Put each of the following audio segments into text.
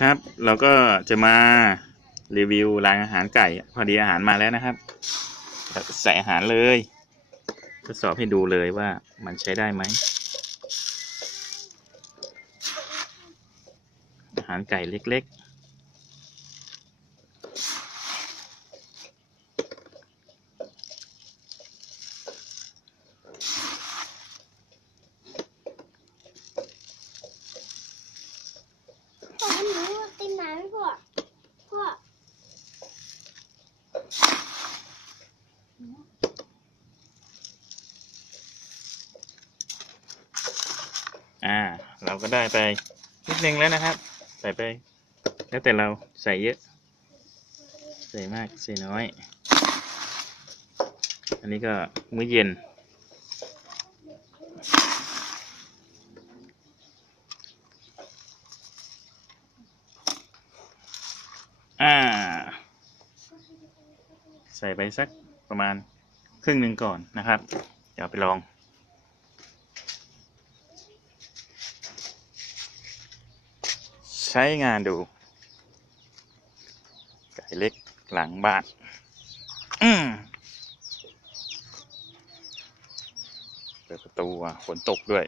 ครับเราก็จะมารีวิวร้านอาหารไก่ พอดีอาหารมาแล้วนะครับ ใส่อาหารเลยทดสอบให้ดูเลยว่ามันใช้ได้ไหมอาหารไก่เล็กอให้หนูเต็มน้ำไหมพ่อ พ่อ ๆ อ่า เราก็ได้ไปนิดนึงแล้วนะครับ ใส่ไป แล้วแต่เราใส่เยอะ ใส่มาก ใส่น้อย อันนี้ก็มื้อเย็นอ่า ใส่ไปสัก ประมาณครึ่งหนึ่งก่อนนะครับ เดี๋ยวไปลอง ใช้งานดู ไก่เล็กหลังบ้านเปิดประตูฝนตกด้วย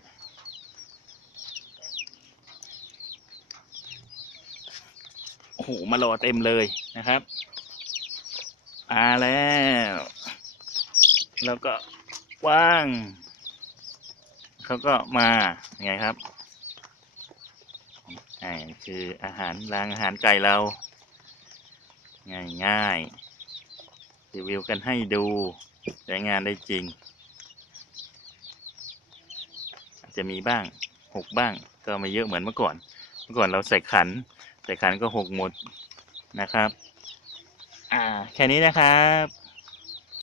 โอ้โหมารอเต็มเลยนะครับ มาแล้ว แล้วก็ว่าง เขาก็มาไงครับอ่าคืออาหารรางอาหารไก่เรา ง่ายง่ายรีวิวกันให้ดูใช้งานได้จริง อาจจะมีบ้างหกบ้างก็ไม่เยอะเหมือนเมื่อก่อน เมื่อก่อนเราใส่ขัน ใส่ขันก็หกหมดนะครับ อ่า แค่นี้นะครับ